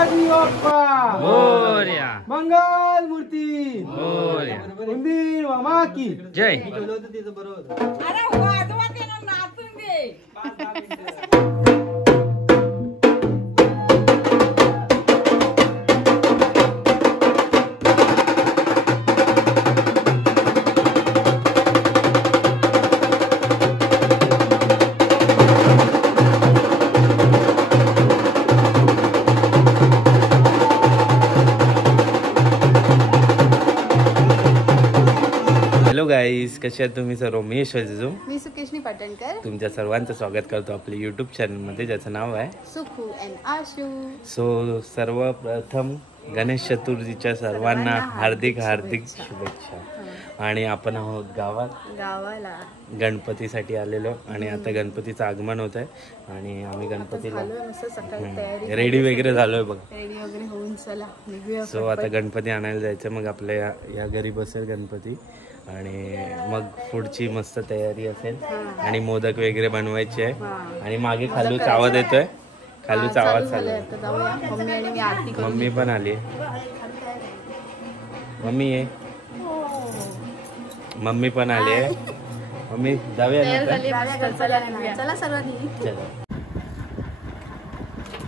गणपती बाप्पा मोरया, मंगल मूर्ती मोरया, उंदीर मामा की जय. अरे वाजवा ते ना, नाचून दे. हॅलो गाईज, कसे आहात तुम्ही सर्व? मी यशवंत, मी सुकेशनी पाटणकर. तुमच्या सर्वांचं स्वागत करतो आपल्या यूट्यूब चॅनलमध्ये, ज्याचं नाव आहे सुखू अँड आशू. सो सर्वप्रथम गणेश चतुर्थीच्या सर्वांना हार्दिक हार्दिक शुभेच्छा. आणि आपण आहोत गावाला गणपतीसाठी आलेलो आणि आता गणपतीचं आगमन होत आहे आणि आम्ही गणपतीला मस्त सकाळी तयारी रेडी वगैरे झालोय बघा. रेडी वगैरे होऊन चला निघूया. सो आता गणपती आणायला जायचं, मग आपल्या या घरी बसेल गणपती आणि मग पुढची मस्त तयारी असेल आणि मोदक वगैरे बनवायचे आहे. आणि मागे खालूच आवाज येतोय, खालूच आवाज चालू आहे. मम्मी आणि मी आरती करू. मम्मी पण आली, मम्मी ये, मम्मी पण आली आहे. मम्मी जाऊया ना आता? चला सर्वांनी. चला,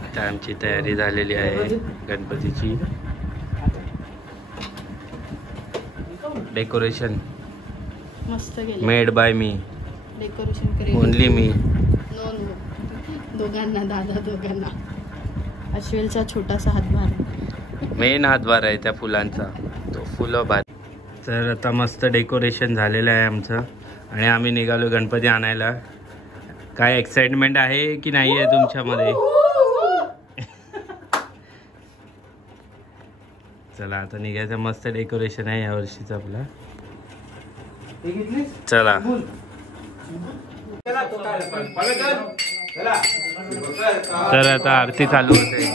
आता आमची तयारी झालेली आहे गणपतीची. डेकोरेशन मस्त गेले, मेड बाय मी, डेकोरेशन करेल ओनली मी. दोघांना, दादा दोघांना. अश्विलचा छोटासा हातभार, मेन हातभार आहे त्या फुलांचा, तो फुलं भार. तर आता मस्त डेकोरेशन झालेलं आहे आमचं आणि आम्ही निघालो गणपती आणायला. काय एक्साइटमेंट आहे की नाही आहे तुमच्यामध्ये? चला आता निघायचं. मस्त डेकोरेशन आहे या वर्षीचं आपलं. चला तर आता आरती चालू होते.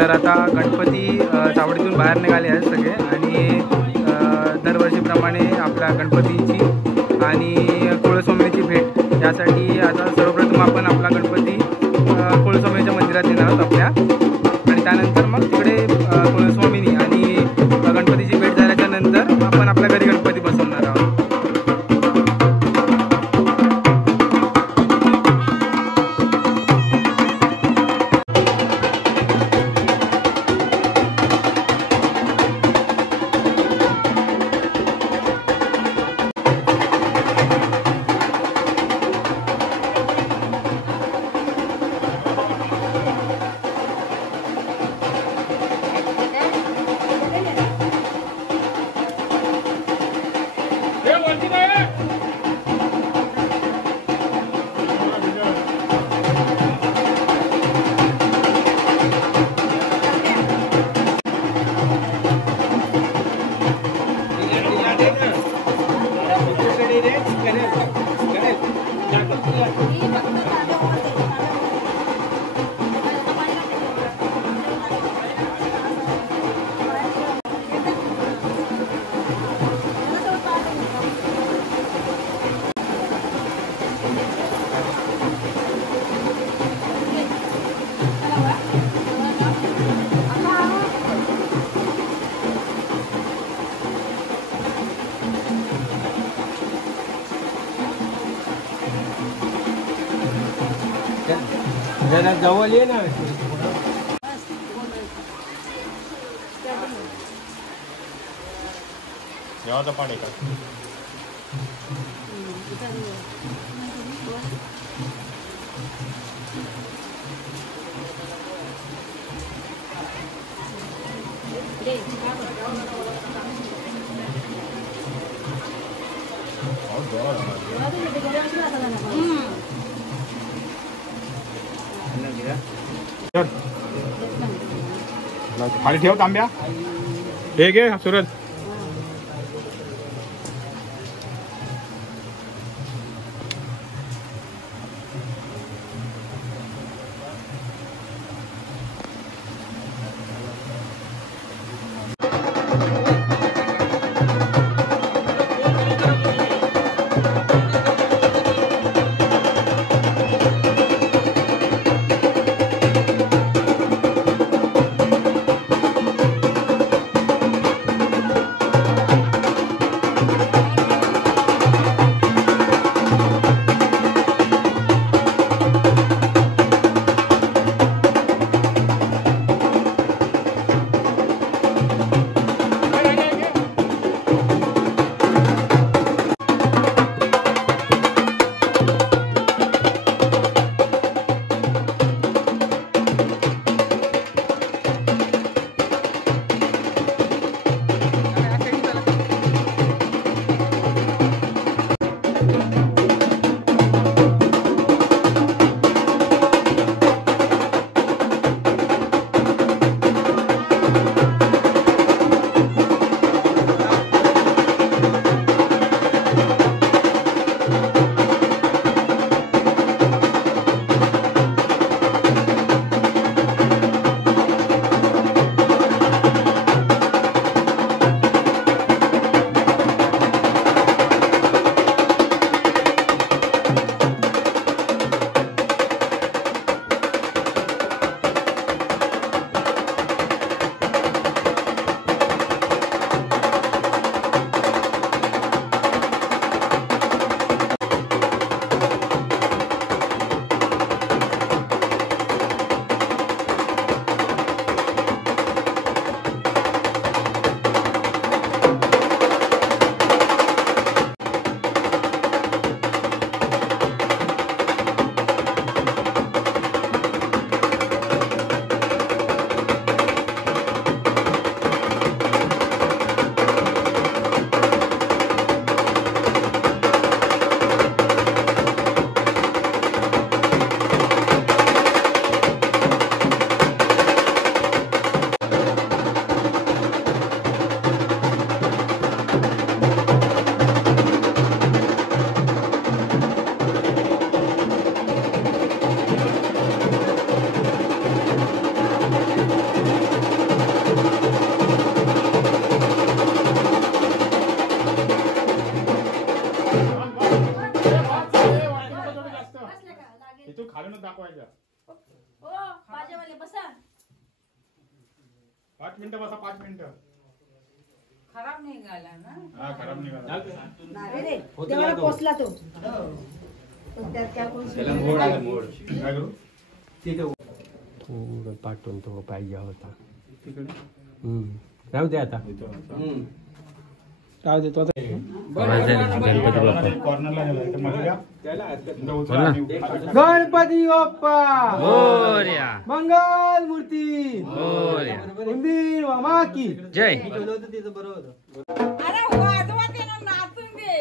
तर आता गणपती चावडीतून बाहेर निघाले आहेत सगळे आणि दरवर्षीप्रमाणे आपल्या गणपतीची आणि कुळस्वामीची भेट यासाठी आता सर्वप्रथम आपण आपला गणपती कुळस्वामीच्या मंदिरात येणार आहोत आपल्या आणि त्यानंतर मग तिकडे कुळस्वामिनी आणि गणपतीची भेट झाल्याच्या नंतर आपण आपल्या घरी गणपती बसवणार आहोत. जरा जवळ ये ना. जेवाचं पाणी का खाली ठेव तांब्या. हे घे सूरज. मिनिटं बसा, 5 मिनिटं. खराब निघाला ना. हा, खराब निघाला. देवाला पोचला तो. पण त्यात काय कोण त्याला मोड आला, मोड. काय करू? पूर्ण पाठवून तो पाहिजे होता. राहू दे आता. राहू दे तो आता. गणपती बाप्पा कॉर्नरला नेला, इथं मध्ये द्या. इथं उचला बोला. आणि खाली- गणपती बाप्पा मोरया मंगल मूर्ती मोरया उंदीर मामा की जय. अरे वाजवा त्याला नाचून दे.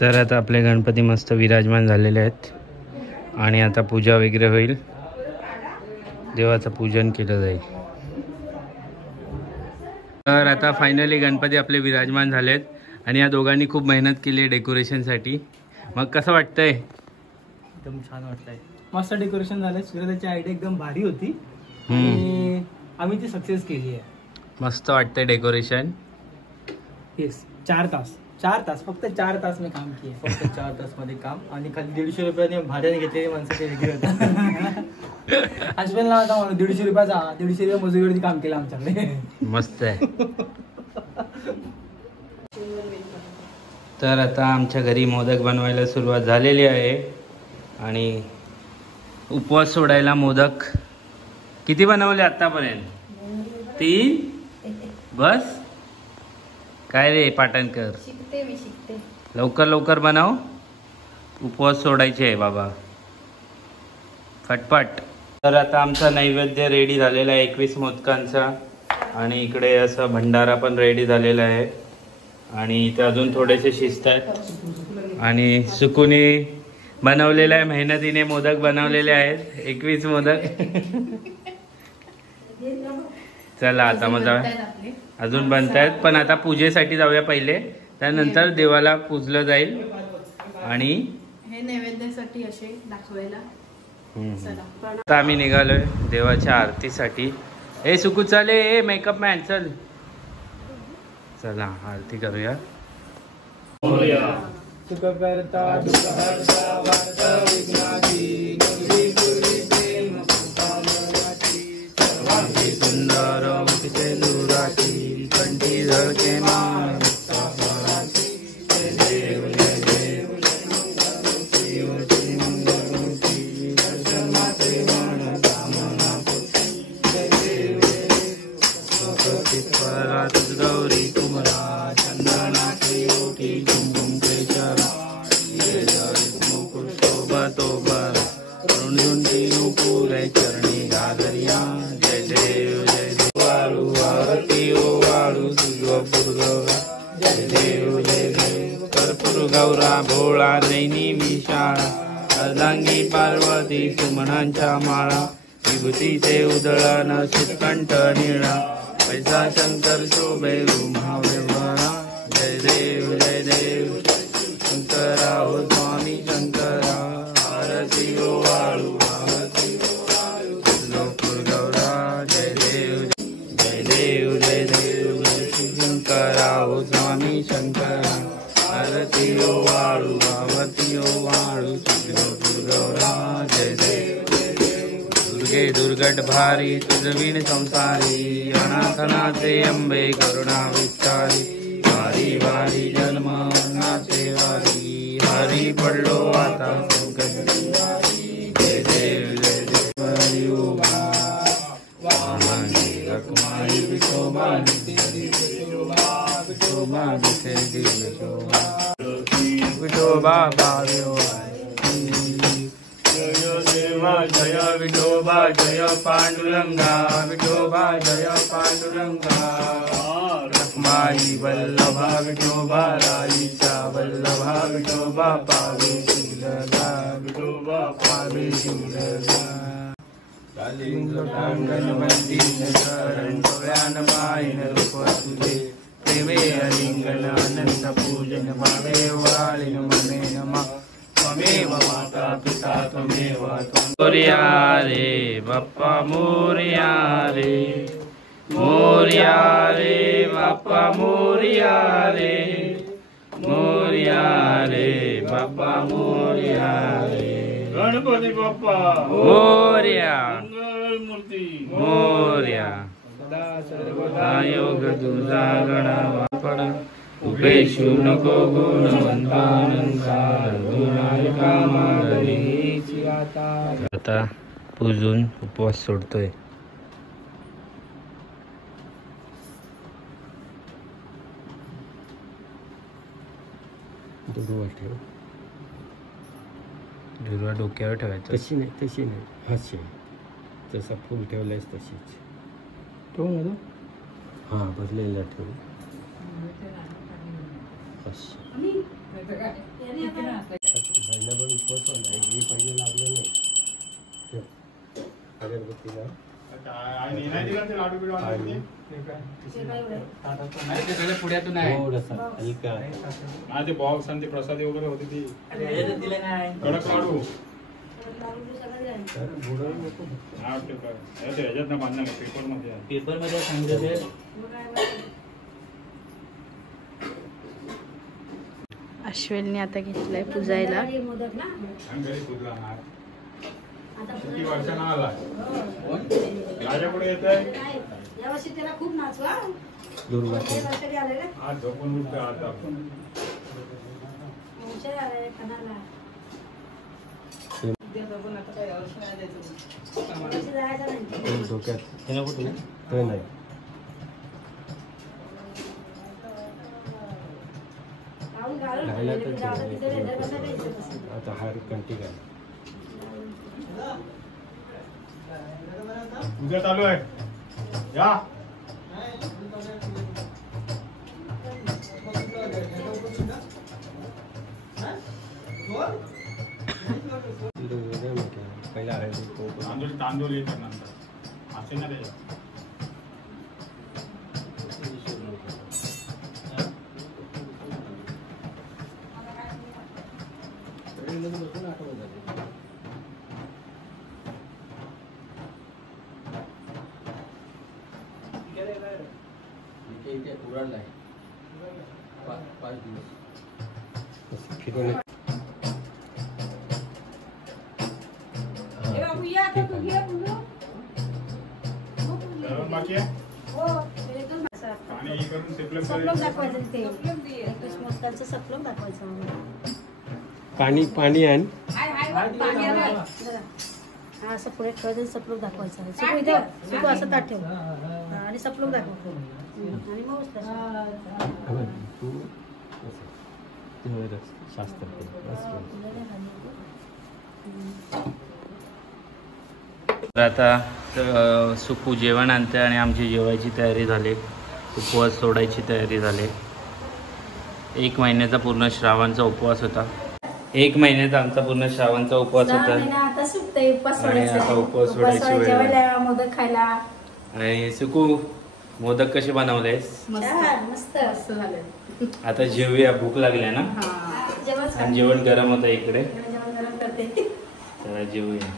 तर आता आपले गणपती मस्त विराजमान झालेले आहेत आणि आता पूजा वगैरे होईल, देवाचं पूजन केलं जाईल. तर आता फायनली गणपती आपले विराजमान झालेत आणि या दोघांनी खूप मेहनत केली आहे डेकोरेशनसाठी. मग कसं वाटतंय? एकदम छान वाटतंय, मस्त डेकोरेशन झालंय. सूर्यदाची आयडिया एकदम भारी होती आणि आम्ही ती सक्सेस केली आहे. मस्त वाटतंय डेकोरेशन. येस, 4 तास फक्त 4 तास मी काम केले. फक्त 4 तास मध्ये काम आणि खाली 150 रुपयाने भाड्याने घेतलेली माणसं ते वेगळी होतं. अश्विनला आता 150 रुपयाचा 150 रुपये मजुरीवरती काम केलं आमच्याकडे. मस्त आहे. तर आता आमच्या घरी मोदक बनवायला सुरुवात झालेली आहे आणि उपवास सोडायला मोदक किती बनवले आतापर्यंत? 3 बस. काय रे पाटणकर, शिकते मी शिकते. लवकर लवकर बनव, उपवास सोडायचे आहे बाबा, फटफट. तर आता आमचा नैवेद्य रेडी झालेला आहे 21 मोदकांचा आणि इकडे असं भंडारा पण रेडी झालेला आहे आणि इथे अजून थोडेसे शिजत आहेत आणि सुकुनी बनवलेला आहे मेहनतीने मोदक बनवलेले आहेत 21 मोदक. चला आता मग जाऊया. अजून बनतायत पण आता पूजेसाठी जाऊया पहिले, त्यानंतर देवाला पूजलं जाईल आणि हे नैवेद्यासाठी असे दाखवायला. चला आता आम्ही निघालोय देवाच्या आरतीसाठी. हे सुकू चाले ए मेकअप मॅन चल. चला आरती करूया. सुख करता दुःख हरता वार्ता विघ्नाची निर्विघ्ने प्रेम कामनाची सर्वांगी सुंदर मुखचे दुराची कंठी झळके मान स्वराची. जय देव जय देव जय मंगलमूर्ती जय मंगलमूर्ती दर्शनाचे मन कामना पूर्ती. जय देव जय देव परात गौरी कुमरा चंदनाची ओटी कुंकुम केशरा मुकुट शोभा तोबा रुंडुंडी नुपुरे चरणी घागरिया. जय देव जय देव वाळू आरती ओ वाळू तुझपूर गौरा. जय देव जय देव कर्पूर गौरा भोळा नैनी विशाळा अर्धांगी पार्वती सुमनांच्या माळा विभूतीचे उदळण चितकंठ निळा पैसा शंकर शोभे महाव्यवहारा. जय देव जय देव शंकरा ओ स्वामी शंकरा आरती ओ वाळू आरती ओ वाळू तुझपूर गौरा. जय देव जय देव जय देव जय शंकरा ओ स्वामी शंकरा आरती ओ वाळू आरती ओ वाळू तुझपूर गौरा. जय देव दुर्गे दुर्गट भारी तुझविण संसारी अनाथनाचे अंबे करुणा विस्तारी वारी वारी जन्म नाचे वारी हरी पडलो आता संकटी वारी. जय देव जय देव हरी ओम वामानी रखमाई विठोबा विठोबा विठोबा विठोबा भाव्यो. जय विठोबा जय पांडुरंगा विठोबा जय पांडुरंगा रखमाई वल्लभा विठोबा राईचा वल्लभा विठोबा पावे शिवलगा विठोबा पावे शिवलगा. गणवंती शरण डोळ्यान पाहिन रूप तुझे प्रेमे अलिंगन अनंत पूजन भावे वाळीन मने नमा त्वमेव माता पिता त्वमेव. मोरया रे बाप्पा मोरया रे मोरया रे बाप्पा मोरया रे मोरया रे बाप्पा मोरया रे. गणपती बाप्पा मोरया मंगलमूर्ती मोरया सर्वदा योग तुझा गणावा पडा उपेशू नको गुणवंतानंकार गुणायका मागणीची आता. आता पूजून उपवास सोडतोय. दुर्वा ठेव. दुर्वा डोक्यावर ठेवायचं. तशी नाही हास्य जसा फुल ठेवलायस तशीच ठेवू ना. हां भरलेला ठेवू. महिनाभर उपवास होणार मी पहिले लागलं नाही. अगरबत्तीला पुण्यातून थोडासा हलका ते बॉक्स आणि ते प्रसादी वगैरे होती ती कडक लाडू ह्याच्यात ना बांधणार पेपर मध्ये सांगितलं. अश्विनने आता घेतलंय पुजायला. मोदक ना घरी पूजला किती वर्षांना आला राजा पुढे येत आहे. यावर्षी त्याला खूप नाचवा. दुर्वा ठेव. आज झोपून उठते आता खानाला डोक्यात तो नाही. आता हार कंटी काय उद्या चालू आहे या. पहिला आहे तांदूळ येतात नंतर असे ना त्याच्यात. बाकी आहे आणि करून सपलोक दाखवायचं ते मोदकाचं सपलोक दाखवायचं आम्हाला. पाणी आण. हा असं पुढे ठेवायचं सपलोक दाखवायचं. सुकू इथे सुकू असं ताट ठेव आणि सपलोक दाखव आणि मग शास्त्र आता सुकू जेवण आणते आणि आमची जेवायची तयारी झाली. उपवास सोडायची तयारी झाली. 1 महिन्याचा पूर्ण श्रावणचा उपवास होता. 1 महिन्याचा आमचा पूर्ण श्रावणचा उपवास होता आता सुटतंय उपवास आणि आता उपवास सोडायची वेळ जेवायला मोदक खायला. आणि सुकू मोदक कसे बनवलेस? मस्त झालं. आता जेवूया, भूक लागली ना. आणि जेवण गरम होतं इकडे. जेवण करते. चला जेवूया.